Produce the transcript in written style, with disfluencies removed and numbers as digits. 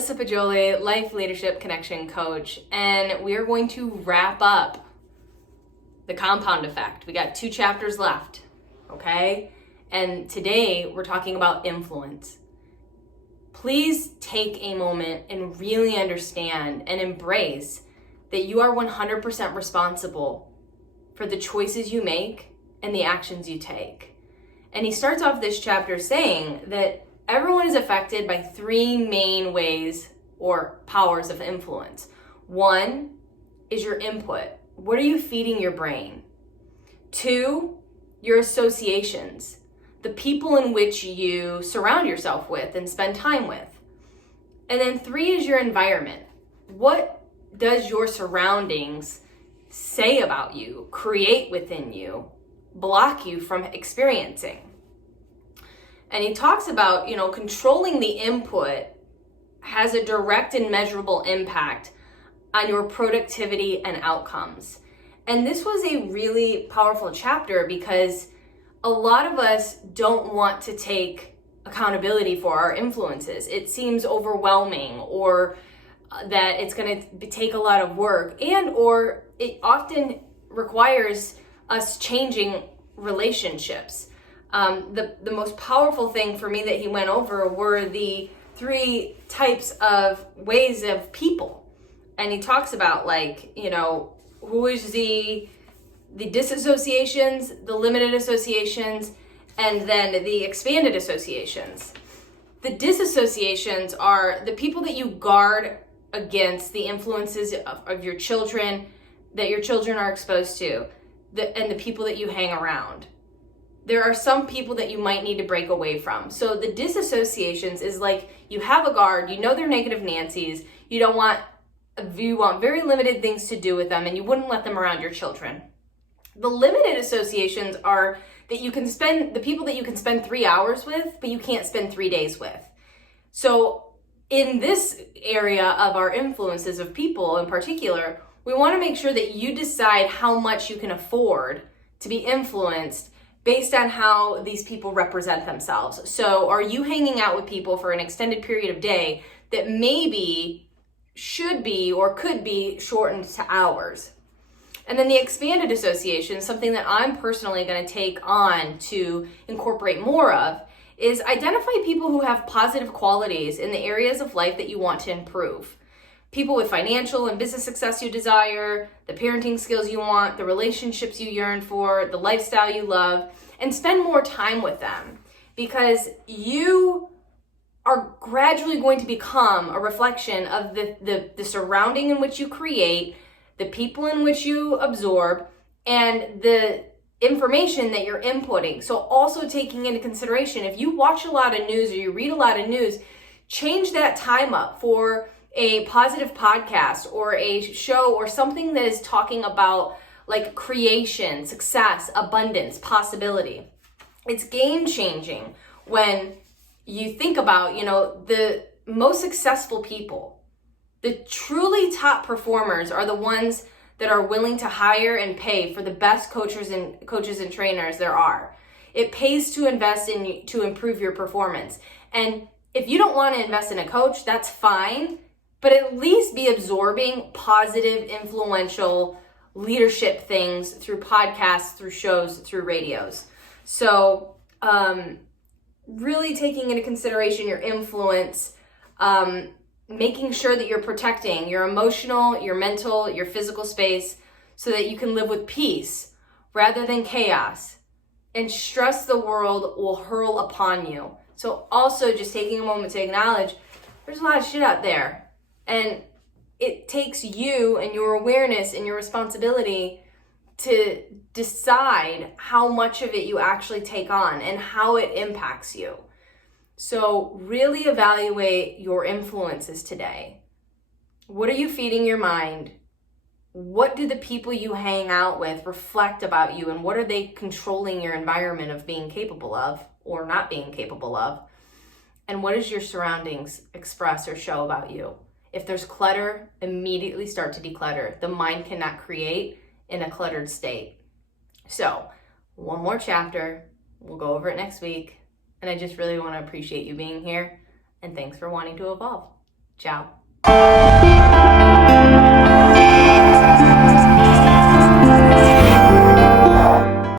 Melissa Pajoli, Life Leadership Connection Coach, and we are going to wrap up the compound effect. We got 2 chapters left, okay? And today we're talking about influence. Please take a moment and really understand and embrace that you are 100% responsible for the choices you make and the actions you take. And he starts off this chapter saying that everyone is affected by 3 main ways or powers of influence. 1 is your input. What are you feeding your brain? 2, your associations, the people in which you surround yourself with and spend time with. And then 3 is your environment. What does your surroundings say about you, create within you, block you from experiencing? And he talks about, controlling the input has a direct and measurable impact on your productivity and outcomes. And this was a really powerful chapter because a lot of us don't want to take accountability for our influences. It seems overwhelming, or that it's going to take a lot of work, or it often requires us changing relationships. The most powerful thing for me that he went over were the 3 types of ways of people. And he talks about who is the disassociations, the limited associations, and then the expanded associations. The disassociations are the people that you guard against the influences of your children, that your children are exposed to, and the people that you hang around. There are some people that you might need to break away from. So the disassociations is like you have a guard, they're negative Nancy's, you want very limited things to do with them, and you wouldn't let them around your children. The limited associations are that the people that you can spend 3 hours with, but you can't spend 3 days with. So in this area of our influences of people in particular, we want to make sure that you decide how much you can afford to be influenced based on how these people represent themselves. So are you hanging out with people for an extended period of day that maybe should be or could be shortened to hours? And then the expanded association, something that I'm personally going to take on to incorporate more of, is identify people who have positive qualities in the areas of life that you want to improve. People with financial and business success you desire, the parenting skills you want, the relationships you yearn for, the lifestyle you love, and spend more time with them, because you are gradually going to become a reflection of the surrounding in which you create, the people in which you absorb, and the information that you're inputting. So also taking into consideration, if you watch a lot of news or you read a lot of news, change that time up for a positive podcast or a show or something that is talking about creation, success, abundance, possibility. It's game changing when you think about, the most successful people. The truly top performers are the ones that are willing to hire and pay for the best coaches and trainers there are. It pays to invest to improve your performance. And if you don't want to invest in a coach, that's fine, but at least be absorbing positive, influential leadership things through podcasts, through shows, through radios. So really taking into consideration your influence, making sure that you're protecting your emotional, your mental, your physical space so that you can live with peace rather than chaos. And stress the world will hurl upon you. So also just taking a moment to acknowledge there's a lot of shit out there. And it takes you and your awareness and your responsibility to decide how much of it you actually take on and how it impacts you. So really evaluate your influences today. What are you feeding your mind? What do the people you hang out with reflect about you, and what are they controlling your environment of being capable of or not being capable of? And what does your surroundings express or show about you? If there's clutter, immediately start to declutter. The mind cannot create in a cluttered state. So, one more chapter. We'll go over it next week. And I just really want to appreciate you being here. And thanks for wanting to evolve. Ciao.